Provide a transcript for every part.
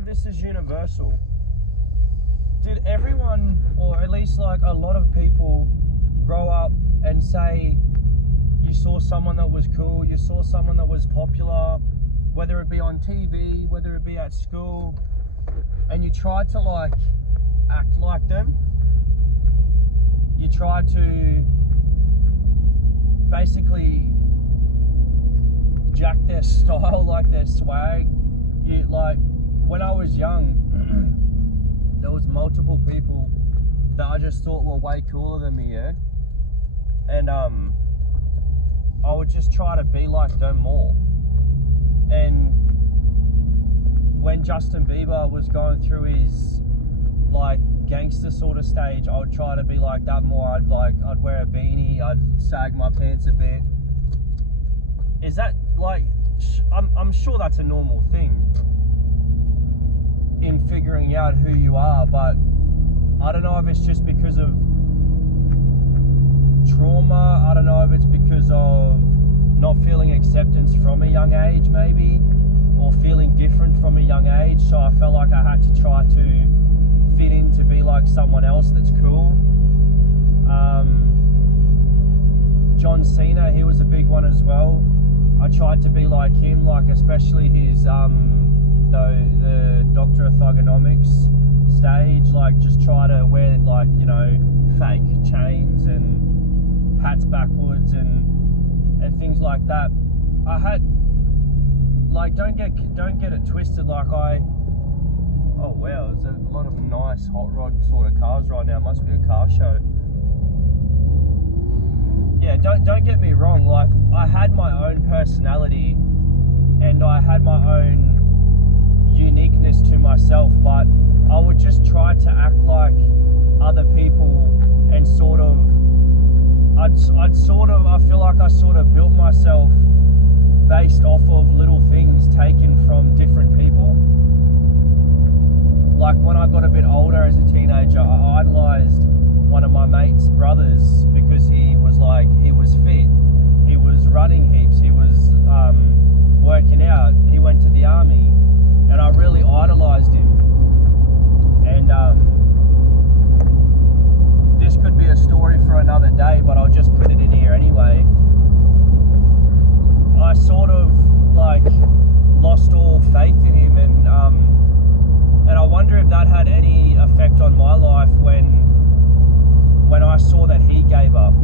if this is universal. Did everyone, or at least like a lot of people, grow up and say you saw someone that was cool, you saw someone that was popular, whether it be on TV, whether it be at school, and you tried to like act like them? You tried to basically jack their style, like their swag. You, like, when I was young, there was multiple people that I just thought were way cooler than me, yeah? And I would just try to be like them more. And when Justin Bieber was going through his like gangster sort of stage, I would try to be like that more. I'd wear a beanie, I'd sag my pants a bit. Is that like, I'm sure that's a normal thing in figuring out who you are, but I don't know if it's just because of trauma. I don't know if it's because of not feeling acceptance from a young age, maybe, or feeling different from a young age. So I felt like I had to try to fit in to be like someone else that's cool. John Cena, he was a big one as well. I tried to be like him, like especially his the Doctor of Thugonomics stage, like just try to wear like, you know, fake chains and hats backwards and things like that. I had like, don't get it twisted, like oh wow, there's a lot of nice hot rod sort of cars right now. It must be a car show. Yeah, don't get me wrong, like I had my own personality and I had my own uniqueness to myself, but I would just try to act like other people and sort of I feel like I sort of built myself based off of little things taken from different people. Like when I got a bit older as a teenager, I idolized one of my mate's brothers because he was fit, he was running heaps, he was working out, he went to the army, and I really idolized him. And this could be a story for another day, but I'll just put it in here anyway. I sort of like lost all faith in him, and I wonder if that had any effect on my life when I saw that he gave up,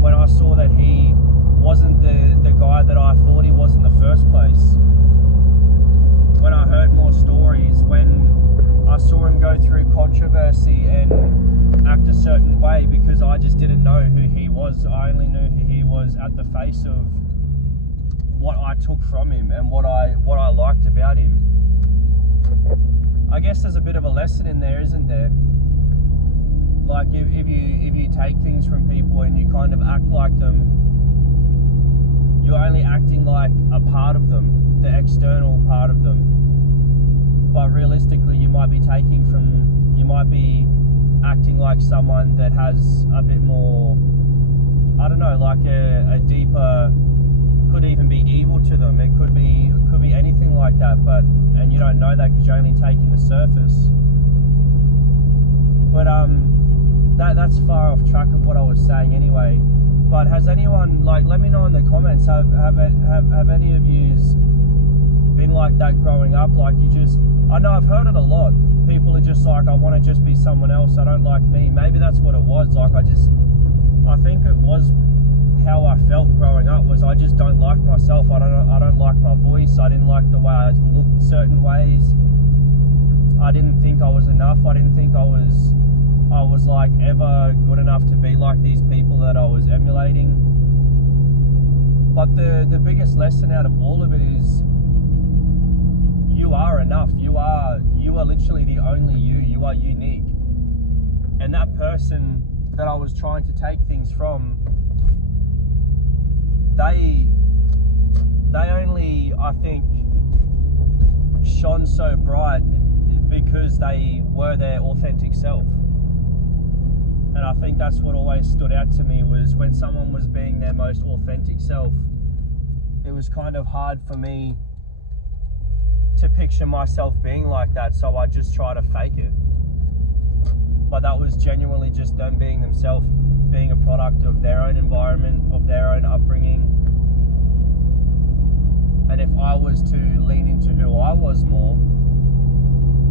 when I saw that he wasn't the guy that I thought he was in the first place. When I heard more stories, when I saw him go through controversy and act a certain way because I just didn't know who he was. I only knew who he was at the face of what I took from him and what I liked about him. I guess there's a bit of a lesson in there, isn't there? Like if you take things from people and you kind of act like them, you're only acting like a part of them, the external part of them. But realistically, you might be acting like someone that has a bit more, I don't know, like a deeper, could even be evil to them. It could be anything like that, and you don't know that because you're only taking the surface. But that's far off track of what I was saying anyway. But has anyone, like, let me know in the comments, have any of yous been like that growing up? Like, I know I've heard it a lot. People are just like, I want to just be someone else, I don't like me. Maybe that's what it was. Like, I think it was how I felt growing up, was I just don't like myself. I don't like my voice. I didn't like the way I looked certain ways. I didn't think I was enough. I didn't think I was like ever good enough to be like these people that I was emulating. But the biggest lesson out of all of it is you are enough. You are literally the only you. You are unique. And that person that I was trying to take things from, they only, I think, shone so bright because they were their authentic self. And I think that's what always stood out to me, was when someone was being their most authentic self, it was kind of hard for me to picture myself being like that, so I just try to fake it. But that was genuinely just them being themselves, being a product of their own environment, of their own upbringing. And if I was to lean into who I was more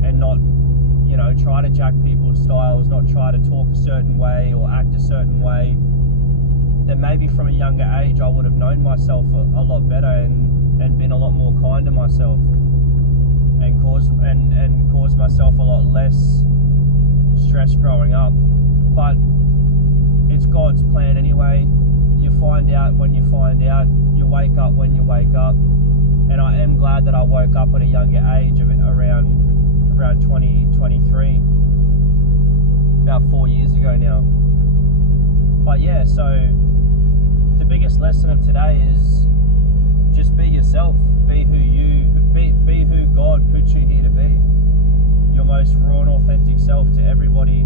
and not, you know, try to jack people's styles, not try to talk a certain way or act a certain way, then maybe from a younger age I would have known myself a lot better and been a lot more kind to myself and caused myself a lot less stress growing up. But it's God's plan anyway. You find out when you find out, you wake up when you wake up. And I am glad that I woke up at a younger age, of around 2023, about 4 years ago now. But yeah, so the biggest lesson of today is just be yourself, be who God put you here to be, your most raw and authentic self to everybody,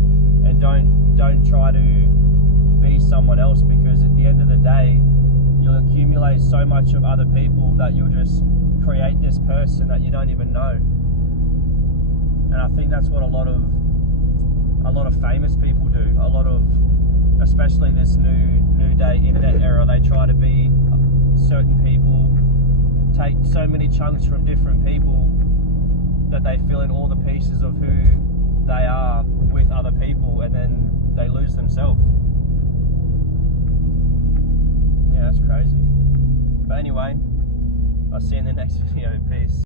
and don't try to be someone else, because at the end of the day you'll accumulate so much of other people that you'll just create this person that you don't even know. And I think that's what a lot of famous people do. Especially this new day internet era, they try to be certain people, take so many chunks from different people that they fill in all the pieces of who they are with other people, and then they lose themselves. Yeah, that's crazy. But anyway, I'll see you in the next video. Peace.